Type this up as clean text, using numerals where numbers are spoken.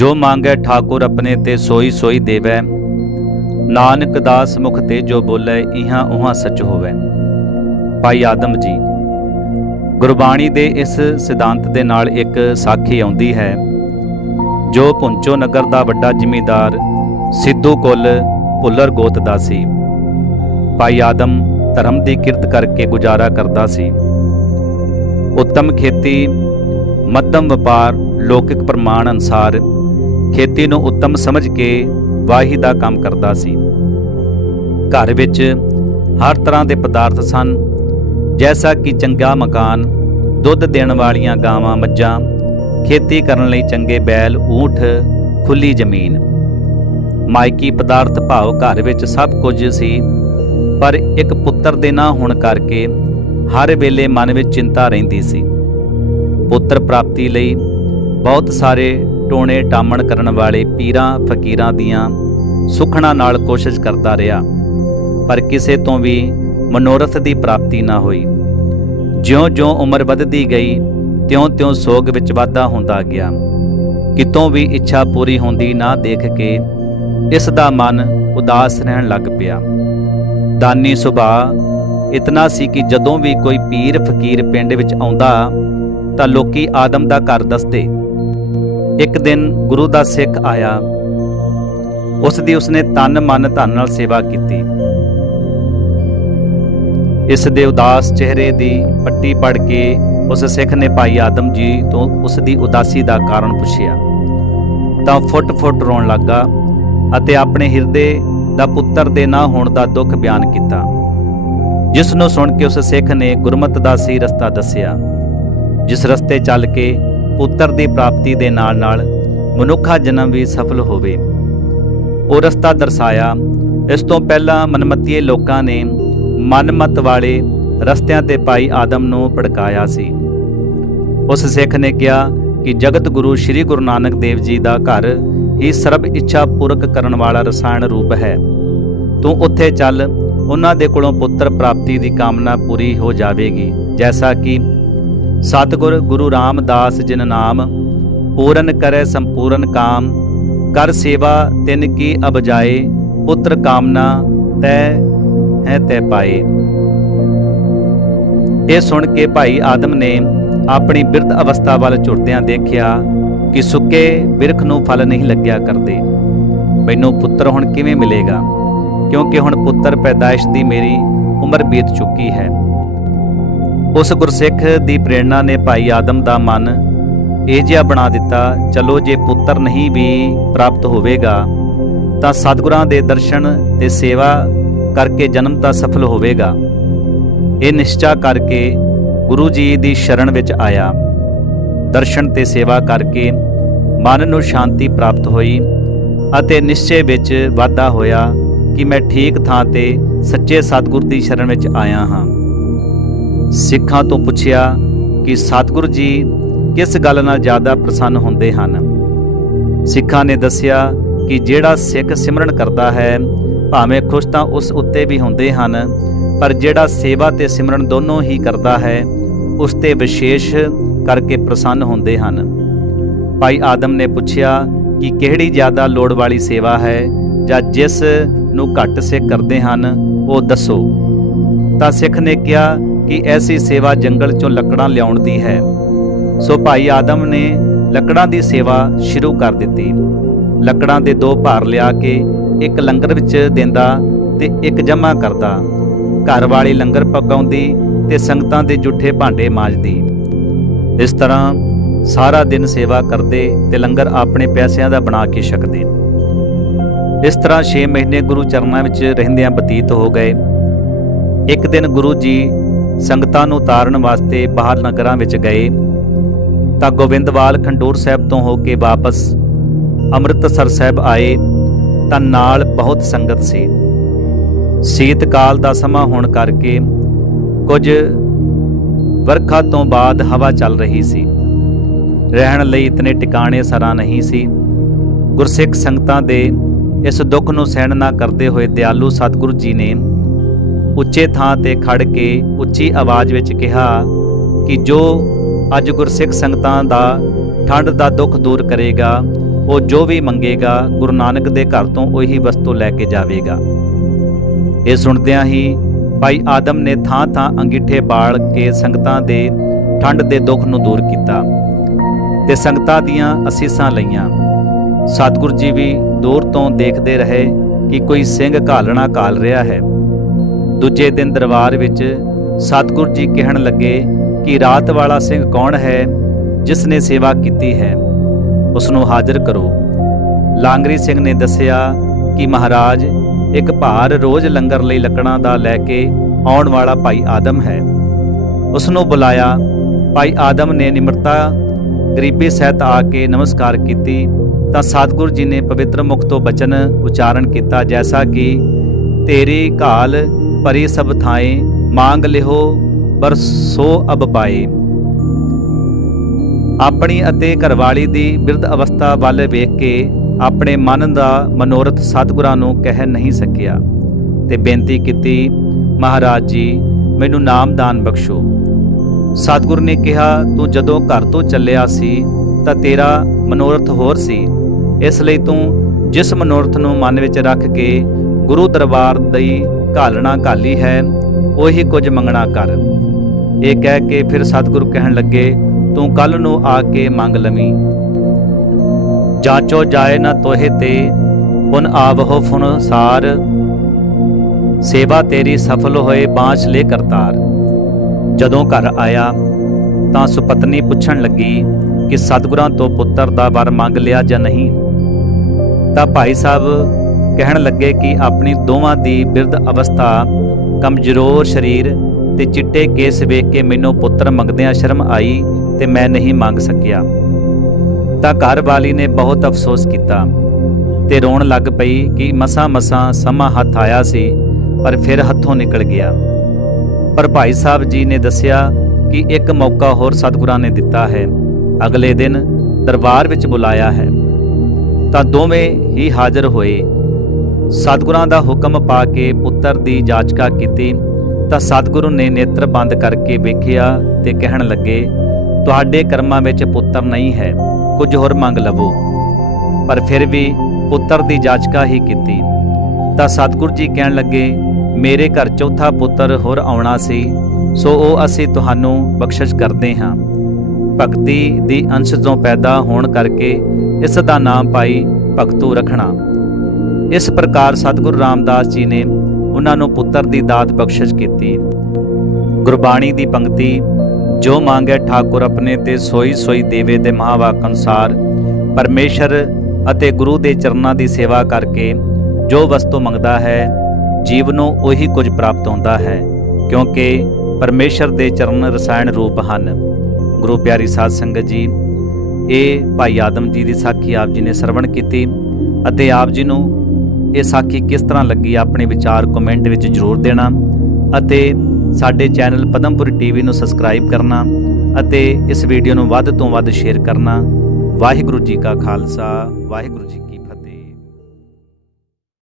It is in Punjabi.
जो मांगै ठाकुर अपने ते सोई सोई देवै। नानक दास मुख ते जो बोलै इਹਾਂ उਹਾਂ सच होवै। ਭਾਈ ਆਦਮ ਜੀ। ਗੁਰਬਾਣੀ ਦੇ ਇਸ ਸਿਧਾਂਤ ਦੇ ਨਾਲ ਇੱਕ ਸਾਖੀ ਆਉਂਦੀ ਹੈ। ਜੋ ਪੁੰਚੋ ਨਗਰ ਦਾ ਵੱਡਾ ਜ਼ਿਮੀਂਦਾਰ ਸਿੱਧੂ ਕੁੱਲ ਭੁੱਲਰ ਗੋਤ ਦਾ ਸੀ। ਭਾਈ ਆਦਮ ਧਰਮ ਦੀ ਕਿਰਤ ਕਰਕੇ ਗੁਜ਼ਾਰਾ ਕਰਦਾ ਸੀ। ਉੱਤਮ ਖੇਤੀ, ਮੱਧਮ ਵਪਾਰ, ਲੌਕਿਕ ਪ੍ਰਮਾਣ ਅਨੁਸਾਰ ਖੇਤੀ ਨੂੰ ਉੱਤਮ ਸਮਝ ਕੇ ਵਾਹੀ ਦਾ ਕੰਮ ਕਰਦਾ ਸੀ। ਘਰ ਵਿੱਚ ਹਰ ਤਰ੍ਹਾਂ ਦੇ ਪਦਾਰਥ ਸਨ, ਜੈਸਾ ਕਿ ਚੰਗਾ ਮਕਾਨ, ਦੁੱਧ ਦੇਣ ਵਾਲੀਆਂ ਗਾਵਾਂ ਮੱਝਾਂ, ਖੇਤੀ ਕਰਨ ਲਈ ਚੰਗੇ ਬੈਲ, ਊਂਠ, ਖੁੱਲੀ ਜ਼ਮੀਨ। ਮਾਇਕੀ ਪਦਾਰਥ ਭਾਵ ਘਰ ਵਿੱਚ ਸਭ ਕੁਝ ਸੀ, ਪਰ ਇੱਕ ਪੁੱਤਰ ਦੇ ਨਾ ਹੋਣ ਕਰਕੇ ਹਰ ਵੇਲੇ ਮਨ ਵਿੱਚ ਚਿੰਤਾ ਰਹਿੰਦੀ ਸੀ। ਪੁੱਤਰ ਪ੍ਰਾਪਤੀ ਲਈ ਬਹੁਤ ਸਾਰੇ ਟੋਣੇ ਟਾਮਣ ਕਰਨ ਵਾਲੇ ਪੀਰਾਂ ਫਕੀਰਾਂ ਦੀਆਂ ਸੁਖਣਾ ਨਾਲ ਕੋਸ਼ਿਸ਼ ਕਰਦਾ ਰਿਹਾ, ਪਰ ਕਿਸੇ ਤੋਂ ਵੀ ਮਨੋਰਥ ਦੀ ਪ੍ਰਾਪਤੀ ਨਾ ਹੋਈ। ਜਿਉਂ-ਜਿਉਂ ਉਮਰ ਵੱਧਦੀ ਗਈ ਤਿਉਂ-ਤਿਉਂ ਸੋਗ ਵਿੱਚ ਵਾਧਾ ਹੁੰਦਾ ਗਿਆ। ਕਿਤੋਂ ਵੀ ਇੱਛਾ ਪੂਰੀ ਹੁੰਦੀ ਨਾ ਦੇਖ ਕੇ ਇਸ ਦਾ ਮਨ ਉਦਾਸ ਰਹਿਣ ਲੱਗ ਪਿਆ। ਦਾਨੀ ਸੁਭਾਅ ਇਤਨਾ ਸੀ ਕਿ ਜਦੋਂ ਵੀ ਕੋਈ ਪੀਰ ਫਕੀਰ ਪਿੰਡ ਵਿੱਚ ਆਉਂਦਾ ਤਾਂ ਲੋਕੀ ਆਦਮ ਦਾ ਘਰ ਦੱਸਦੇ। ਇੱਕ ਦਿਨ ਗੁਰੂ ਦਾ ਸਿੱਖ ਆਇਆ। ਉਸਨੇ ਤਨ ਮਨ ਧਨ ਨਾਲ ਸੇਵਾ ਕੀਤੀ। ਇਸ ਦੇ ਉਦਾਸ ਚਿਹਰੇ ਦੀ ਪੱਟੀ ਪੜ ਕੇ ਉਸ ਸਿੱਖ ਨੇ ਭਾਈ ਆਦਮ ਜੀ ਤੋਂ ਉਸ ਦੀ ਉਦਾਸੀ ਦਾ ਕਾਰਨ ਪੁੱਛਿਆ ਤਾਂ ਫੁੱਟ-ਫੁੱਟ ਰੋਣ ਲੱਗਾ ਅਤੇ ਆਪਣੇ ਹਿਰਦੇ ਦਾ ਪੁੱਤਰ ਦੇ ਨਾ ਹੋਣ ਦਾ ਦੁੱਖ ਬਿਆਨ ਕੀਤਾ, ਜਿਸ ਨੂੰ ਸੁਣ ਕੇ ਉਸ ਸਿੱਖ ਨੇ ਗੁਰਮਤਿ ਦਾ ਸਹੀ ਰਸਤਾ ਦੱਸਿਆ, ਜਿਸ ਰਸਤੇ ਚੱਲ ਕੇ ਪੁੱਤਰ ਦੀ ਪ੍ਰਾਪਤੀ ਦੇ ਨਾਲ-ਨਾਲ ਮਨੁੱਖਾ ਜਨਮ ਵੀ ਸਫਲ ਹੋਵੇ। ਉਹ ਰਸਤਾ ਦਰਸਾਇਆ। ਇਸ ਤੋਂ ਪਹਿਲਾਂ ਮਨਮੱਤੀਏ ਲੋਕਾਂ ਨੇ ਮਨਮਤ ਵਾਲੇ ਰਸਤਿਆਂ ਤੇ ਭਾਈ ਆਦਮ ਨੂੰ ਭੜਕਾਇਆ ਸੀ। ਉਸ ਸਿੱਖ ਨੇ ਕਿਹਾ ਕਿ ਜਗਤ ਗੁਰੂ ਸ੍ਰੀ ਗੁਰੂ ਨਾਨਕ ਦੇਵ ਜੀ ਦਾ ਘਰ ਹੀ ਸਰਬ ਇੱਛਾ ਪੂਰਕ ਕਰਨ ਵਾਲਾ ਰਸਾਇਣ ਰੂਪ ਹੈ। ਤੂੰ ਉੱਥੇ ਚੱਲ, ਉਹਨਾਂ ਦੇ ਕੋਲੋਂ ਪੁੱਤਰ ਪ੍ਰਾਪਤੀ ਦੀ ਕਾਮਨਾ ਪੂਰੀ ਹੋ ਜਾਵੇਗੀ। ਜੈਸਾ ਕਿ ਸਤਿਗੁਰ ਗੁਰੂ ਰਾਮਦਾਸ ਜਿਨ ਨਾਮ ਪੂਰਨ ਕਰੈ ਸੰਪੂਰਨ ਕਾਮ, ਕਰ ਸੇਵਾ ਤਿਨ ਕੀ ਅਬਜਾਏ, ਪੁੱਤਰ ਕਾਮਨਾ ਤੈ ਹੈ ਤੈ ਪਾਏ। ਇਹ ਸੁਣ ਕੇ ਭਾਈ ਆਦਮ ਨੇ ਆਪਣੀ ਬਿਰਧ ਅਵਸਥਾ ਵੱਲ ਝੁਰਦਿਆਂ ਦੇਖਿਆ ਕਿ ਸੁੱਕੇ ਬਿਰਖ ਨੂੰ ਫਲ ਨਹੀਂ ਲੱਗਿਆ ਕਰਦੇ। ਮੈਨੂੰ ਪੁੱਤਰ ਹੁਣ ਕਿਵੇਂ ਮਿਲੇਗਾ, ਕਿਉਂਕਿ ਹੁਣ ਪੁੱਤਰ ਪੈਦਾਇਸ਼ ਦੀ ਮੇਰੀ ਉਮਰ ਬੀਤ ਚੁੱਕੀ ਹੈ। ਉਸ ਗੁਰਸਿੱਖ ਦੀ ਪ੍ਰੇਰਣਾ ਨੇ ਭਾਈ ਆਦਮ ਦਾ ਮਨ ਇਹ ਜਿਹਾ ਬਣਾ ਦਿੱਤਾ, ਚਲੋ ਜੇ ਪੁੱਤਰ ਨਹੀਂ ਵੀ ਪ੍ਰਾਪਤ ਹੋਵੇਗਾ ਤਾਂ ਸਤਿਗੁਰਾਂ ਦੇ ਦਰਸ਼ਨ ਤੇ ਸੇਵਾ ਕਰਕੇ ਜਨਮ ਤਾਂ ਸਫਲ ਹੋਵੇਗਾ। ਇਹ ਨਿਸ਼ਚਾ ਕਰਕੇ ਗੁਰੂ ਜੀ ਦੀ ਸ਼ਰਨ ਵਿੱਚ ਆਇਆ। ਦਰਸ਼ਨ ਤੇ ਸੇਵਾ ਕਰਕੇ ਮਨ ਨੂੰ ਸ਼ਾਂਤੀ ਪ੍ਰਾਪਤ ਹੋਈ ਅਤੇ ਨਿਸ਼ਚੇ ਵਿੱਚ ਵਾਧਾ ਹੋਇਆ ਕਿ ਮੈਂ ਠੀਕ ਥਾਂ ਤੇ ਸੱਚੇ ਸਤਿਗੁਰ ਦੀ ਸ਼ਰਨ ਵਿੱਚ ਆਇਆ ਹਾਂ। ਸਿੱਖਾਂ ਤੋਂ ਪੁੱਛਿਆ ਕਿ ਸਤਿਗੁਰ ਜੀ ਕਿਸ ਗੱਲ ਨਾਲ ਜ਼ਿਆਦਾ ਪ੍ਰਸੰਨ ਹੁੰਦੇ ਹਨ। ਸਿੱਖਾਂ ਨੇ ਦੱਸਿਆ ਕਿ ਜਿਹੜਾ ਸਿੱਖ ਸਿਮਰਨ ਕਰਦਾ ਹੈ ਭਾਵੇਂ ਖੁਸ਼ ਤਾਂ ਉਸ ਉੱਤੇ ਵੀ ਹੁੰਦੇ ਹਨ, ਪਰ ਜਿਹੜਾ ਸੇਵਾ ਤੇ ਸਿਮਰਨ ਦੋਨੋਂ ਹੀ ਕਰਦਾ ਹੈ ਉਸ ਤੇ ਵਿਸ਼ੇਸ਼ ਕਰਕੇ ਪ੍ਰਸੰਨ ਹੁੰਦੇ ਹਨ। ਭਾਈ ਆਦਮ ਨੇ ਪੁੱਛਿਆ ਕਿ ਕਿਹੜੀ ਜ਼ਿਆਦਾ ਲੋੜ ਵਾਲੀ ਸੇਵਾ ਹੈ ਜਾਂ ਜਿਸ ਨੂੰ ਘੱਟ ਸਿੱਖ ਕਰਦੇ ਹਨ, ਉਹ ਦੱਸੋ। ਤਾਂ ਸਿੱਖ ਨੇ ਕਿਹਾ ਕਿ ਐਸੀ ਸੇਵਾ ਜੰਗਲ 'ਚੋਂ ਲੱਕੜਾਂ ਲਿਆਉਣ ਦੀ ਹੈ। ਸੋ ਭਾਈ ਆਦਮ ਨੇ ਲੱਕੜਾਂ ਦੀ ਸੇਵਾ ਸ਼ੁਰੂ ਕਰ ਦਿੱਤੀ। ਲੱਕੜਾਂ ਦੇ 2 ਭਾਰ ਲਿਆ ਕੇ ਇੱਕ ਲੰਗਰ ਵਿੱਚ ਦਿੰਦਾ ਤੇ ਇੱਕ ਜਮ੍ਹਾਂ ਕਰਦਾ। ਘਰ ਵਾਲੀ ਲੰਗਰ ਪਕਾਉਂਦੀ ਤੇ ਸੰਗਤਾਂ ਦੇ ਜੂਠੇ ਭਾਂਡੇ ਮਾਂਜਦੀ। ਇਸ ਤਰ੍ਹਾਂ ਸਾਰਾ ਦਿਨ ਸੇਵਾ ਕਰਦੇ ਤੇ ਲੰਗਰ ਆਪਣੇ ਪੈਸਿਆਂ ਦਾ ਬਣਾ ਕੇ ਛਕਦੇ। ਇਸ ਤਰ੍ਹਾਂ 6 ਮਹੀਨੇ ਗੁਰੂ ਚਰਨਾਂ ਵਿੱਚ ਰਹਿੰਦਿਆਂ ਬਤੀਤ ਹੋ ਗਏ। ਇੱਕ ਦਿਨ ਗੁਰੂ ਜੀ ਸੰਗਤਾਂ ਨੂੰ ਤਾਰਨ ਵਾਸਤੇ ਬਾਹਰ ਨਗਰਾਂ ਵਿੱਚ ਗਏ ਤਾਂ ਗੋਬਿੰਦਵਾਲ ਖੰਡੂਰ ਸਾਹਿਬ ਤੋਂ ਹੋ ਕੇ ਵਾਪਸ ਅੰਮ੍ਰਿਤਸਰ ਸਾਹਿਬ ਆਏ ਤਾਂ ਨਾਲ ਬਹੁਤ ਸੰਗਤ ਸੀ। ਸ਼ੀਤ ਕਾਲ ਦਾ ਸਮਾਂ ਹੋਣ ਕਰਕੇ ਕੁਝ ਵਰਖਾ ਤੋਂ ਬਾਅਦ ਹਵਾ ਚੱਲ ਰਹੀ ਸੀ। ਰਹਿਣ ਲਈ ਇਤਨੇ ਟਿਕਾਣੇ ਸਰਾਂ ਨਹੀਂ ਸੀ। ਗੁਰਸਿੱਖ ਸੰਗਤਾਂ ਦੇ ਇਸ ਦੁੱਖ ਨੂੰ ਸਹਿਣ ਨਾ ਕਰਦੇ ਹੋਏ ਦਿਆਲੂ ਸਤਿਗੁਰੂ ਜੀ ਨੇ ਉੱਚੇ ਥਾਂ ਤੇ ਖੜ ਕੇ ਉੱਚੀ ਆਵਾਜ਼ ਵਿੱਚ ਕਿਹਾ ਕਿ ਜੋ ਅੱਜ ਗੁਰਸਿੱਖ ਸੰਗਤਾਂ ਦਾ ਠੰਡ ਦਾ ਦੁੱਖ ਦੂਰ ਕਰੇਗਾ ਉਹ ਜੋ ਵੀ ਮੰਗੇਗਾ ਗੁਰੂ ਨਾਨਕ ਦੇ ਘਰ ਤੋਂ ਉਹੀ ਵਸਤੂ ਲੈ ਕੇ ਜਾਵੇਗਾ। ਇਹ ਸੁਣਦਿਆਂ ਹੀ ਭਾਈ ਆਦਮ ਨੇ ਥਾਂ-ਥਾਂ ਅੰਗੀਠੇ ਬਾਲ ਕੇ ਸੰਗਤਾਂ ਦੇ ਠੰਡ ਦੇ ਦੁੱਖ ਨੂੰ ਦੂਰ ਕੀਤਾ ਤੇ ਸੰਗਤਾਂ ਦੀਆਂ ਅਸੀਸਾਂ ਲਈਆਂ। ਸਤਿਗੁਰੂ ਜੀ ਵੀ ਦੂਰ ਤੋਂ ਦੇਖਦੇ ਰਹੇ ਕਿ ਕੋਈ ਸਿੰਘ ਘਾਲਣਾ ਘਾਲ ਰਿਹਾ ਹੈ। ਦੂਜੇ ਦਿਨ ਦਰਬਾਰ ਵਿੱਚ ਸਤਿਗੁਰੂ ਜੀ ਕਹਿਣ ਲੱਗੇ ਕਿ ਰਾਤ ਵਾਲਾ ਸਿੰਘ ਕੌਣ ਹੈ ਜਿਸ ਨੇ ਸੇਵਾ ਕੀਤੀ ਹੈ, ਉਸ ਨੂੰ ਹਾਜ਼ਰ ਕਰੋ। ਲਾਂਗਰੀ ਸਿੰਘ ਨੇ ਦੱਸਿਆ ਕਿ ਮਹਾਰਾਜ, ਇੱਕ ਭਾਰ ਰੋਜ਼ ਲੰਗਰ ਲਈ ਲੱਕੜਾਂ ਦਾ ਲੈ ਕੇ ਆਉਣ ਵਾਲਾ ਭਾਈ ਆਦਮ ਹੈ। ਉਸ ਨੂੰ ਬੁਲਾਇਆ। ਭਾਈ ਆਦਮ ਨੇ ਨਿਮਰਤਾ ਗਰੀਬੀ ਸਹਿਤ ਆ ਕੇ ਨਮਸਕਾਰ ਕੀਤੀ ਤਾਂ ਸਤਿਗੁਰੂ ਜੀ ਨੇ ਪਵਿੱਤਰ ਮੁਖ ਤੋਂ ਬਚਨ ਉਚਾਰਨ ਕੀਤਾ, ਜੈਸਾ ਕਿ ਤੇਰੀ ਘਾਲ ਭਰੀ ਸਭ ਥਾਏ, ਮੰਗ ਲਿਓ ਬਰਸੋ ਅਬ ਪਾਏ। ਆਪਣੀ ਅਤੇ ਘਰਵਾਲੀ ਦੀ ਬਿਰਧ ਅਵਸਥਾ ਵੱਲ ਵੇਖ ਕੇ ਆਪਣੇ ਮਨ ਦਾ ਮਨੋਰਥ ਸਤਿਗੁਰਾਂ ਨੂੰ ਕਹਿ ਨਹੀਂ ਸਕਿਆ ਤੇ ਬੇਨਤੀ ਕੀਤੀ, ਮਹਾਰਾਜ ਜੀ ਮੈਨੂੰ ਨਾਮਦਾਨ ਬਖਸ਼ੋ। ਸਤਿਗੁਰ ਨੇ ਕਿਹਾ, ਤੂੰ ਜਦੋਂ ਘਰ ਤੋਂ ਚੱਲਿਆ ਸੀ ਤਾਂ ਤੇਰਾ ਮਨੋਰਥ ਹੋਰ ਸੀ, ਇਸ ਲਈ ਤੂੰ ਜਿਸ ਮਨੋਰਥ ਨੂੰ ਮਨ ਵਿੱਚ ਰੱਖ ਕੇ ਗੁਰੂ ਦਰਬਾਰ ਦੀ ਘਾਲਣਾ ਘਾਲੀ ਹੈ, ਉਹੀ ਕੁਝ ਮੰਗਣਾ ਕਰ। ਇਹ ਕਹਿ ਕੇ ਫਿਰ ਸਤਿਗੁਰੂ ਕਹਿਣ ਲੱਗੇ, ਤੂੰ ਕੱਲ ਨੂੰ ਆ ਕੇ ਮੰਗ ਲਵੀਂ। ਜਾਂਚੋ ਜਾਏ ਨਾ ਤੋਹੇ ਤੇ, ਪੁਨ ਆਵਹੋ ਫੁਨ ਸਾਰ, ਸੇਵਾ ਤੇਰੀ ਸਫਲ ਹੋਏ ਬਾਂਝ ਲੈ ਕਰਤਾਰ। ਜਦੋਂ ਘਰ ਆਇਆ ਤਾਂ ਸੁਪਤਨੀ ਪੁੱਛਣ ਲੱਗੀ ਕਿ ਸਤਿਗੁਰਾਂ ਤੋਂ ਪੁੱਤਰ ਦਾ ਵਰ ਮੰਗ ਲਿਆ ਜਾਂ ਨਹੀਂ। ਤਾਂ ਭਾਈ ਸਾਹਿਬ ਕਹਿਣ ਲੱਗੇ ਕਿ ਆਪਣੀ ਦੋਵਾਂ ਦੀ ਬਿਰਧ ਅਵਸਥਾ, ਕਮਜ਼ੋਰ ਸਰੀਰ ਤੇ ਚਿੱਟੇ ਕੇਸ ਵੇਖ ਕੇ ਮੈਨੂੰ ਪੁੱਤਰ ਮੰਗਦਿਆਂ ਸ਼ਰਮ ਆਈ ਤੇ ਮੈਂ ਨਹੀਂ ਮੰਗ ਸਕਿਆ। ਤਾਂ ਘਰ ਵਾਲੀ ਨੇ ਬਹੁਤ ਅਫਸੋਸ ਕੀਤਾ ਤੇ ਰੋਣ ਲੱਗ ਪਈ ਕਿ ਮਸਾਂ ਸਮਾਂ ਹੱਥ ਆਇਆ ਸੀ ਪਰ ਫਿਰ ਹੱਥੋਂ ਨਿਕਲ ਗਿਆ। ਪਰ ਭਾਈ ਸਾਹਿਬ ਜੀ ਨੇ ਦੱਸਿਆ ਕਿ ਇੱਕ ਮੌਕਾ ਹੋਰ ਸਤਿਗੁਰਾਂ ਨੇ ਦਿੱਤਾ ਹੈ, ਅਗਲੇ ਦਿਨ ਦਰਬਾਰ ਵਿੱਚ ਬੁਲਾਇਆ ਹੈ। ਤਾਂ ਦੋਵੇਂ ਹੀ ਹਾਜ਼ਰ ਹੋਏ। ਸਤਿਗੁਰਾਂ ਦਾ ਹੁਕਮ ਪਾ ਕੇ ਪੁੱਤਰ ਦੀ ਜਾਚਕਾ ਕੀਤੀ ਤਾਂ ਸਤਿਗੁਰੂ ਨੇ ਨੇਤਰ ਬੰਦ ਕਰਕੇ ਵੇਖਿਆ ਤੇ ਕਹਿਣ ਲੱਗੇ, ਤੁਹਾਡੇ ਕਰਮਾਂ ਵਿੱਚ ਪੁੱਤਰ ਨਹੀਂ ਹੈ, ਕੁਝ ਹੋਰ ਮੰਗ ਲਵੋ। ਪਰ ਫਿਰ ਵੀ ਪੁੱਤਰ ਦੀ ਜਾਚਕਾ ਹੀ ਕੀਤੀ। ਤਾਂ ਸਤਿਗੁਰੂ ਜੀ ਕਹਿਣ ਲੱਗੇ, ਮੇਰੇ ਘਰ ਚੌਥਾ ਪੁੱਤਰ ਹੋਰ ਆਉਣਾ ਸੀ, ਸੋ ਉਹ ਅਸੀਂ ਤੁਹਾਨੂੰ ਬਖਸ਼ਿਸ਼ ਕਰਦੇ ਹਾਂ। ਭਗਤੀ ਦੀ ਅੰਸ਼ ਤੋਂ ਪੈਦਾ ਹੋਣ ਕਰਕੇ ਇਸ ਦਾ ਨਾਮ ਭਾਈ ਭਗਤੂ ਰੱਖਣਾ। ਇਸ ਪ੍ਰਕਾਰ ਸਤਿਗੁਰੂ ਰਾਮਦਾਸ ਜੀ ਨੇ ਉਹਨਾਂ ਨੂੰ ਪੁੱਤਰ ਦੀ ਦਾਤ ਬਖਸ਼ਿਸ਼ ਕੀਤੀ। ਗੁਰਬਾਣੀ ਦੀ ਪੰਕਤੀ, ਜੋ ਮੰਗੈ ਠਾਕੁਰ ਆਪਣੇ ਤੇ ਸੋਈ ਸੋਈ ਦੇਵੇ ਦੇ ਮਹਾਵਾਕ ਅਨੁਸਾਰ ਪਰਮੇਸ਼ਰ ਅਤੇ ਗੁਰੂ ਦੇ ਚਰਨਾਂ ਦੀ ਸੇਵਾ ਕਰਕੇ ਜੋ ਵਸਤੂ ਮੰਗਦਾ ਹੈ, ਜੀਵ ਨੂੰ ਉਹੀ ਕੁਝ ਪ੍ਰਾਪਤ ਹੁੰਦਾ ਹੈ, ਕਿਉਂਕਿ ਪਰਮੇਸ਼ਰ ਦੇ ਚਰਨ ਰਸਾਇਣ ਰੂਪ ਹਨ। ਗੁਰੂ ਪਿਆਰੀ ਸਾਧ ਸੰਗਤ ਜੀ, ਇਹ ਭਾਈ ਆਦਮ ਜੀ ਦੀ ਸਾਖੀ ਆਪ ਜੀ ਨੇ ਸਰਵਣ ਕੀਤੀ ਅਤੇ ਆਪ ਜੀ ਨੂੰ ਇਹ ਸਾਖੀ ਕਿਸ ਤਰ੍ਹਾਂ ਲੱਗੀ ਆਪਣੇ ਵਿਚਾਰ ਕਮੈਂਟ ਵਿੱਚ ਜ਼ਰੂਰ ਦੇਣਾ ਅਤੇ ਸਾਡੇ ਚੈਨਲ ਪਦਮਪੁਰੀ ਟੀਵੀ ਨੂੰ ਸਬਸਕ੍ਰਾਈਬ ਕਰਨਾ ਅਤੇ ਇਸ ਵੀਡੀਓ ਨੂੰ ਵੱਧ ਤੋਂ ਵੱਧ ਸ਼ੇਅਰ ਕਰਨਾ। ਵਾਹਿਗੁਰੂ ਜੀ ਕਾ ਖਾਲਸਾ, ਵਾਹਿਗੁਰੂ ਜੀ ਕੀ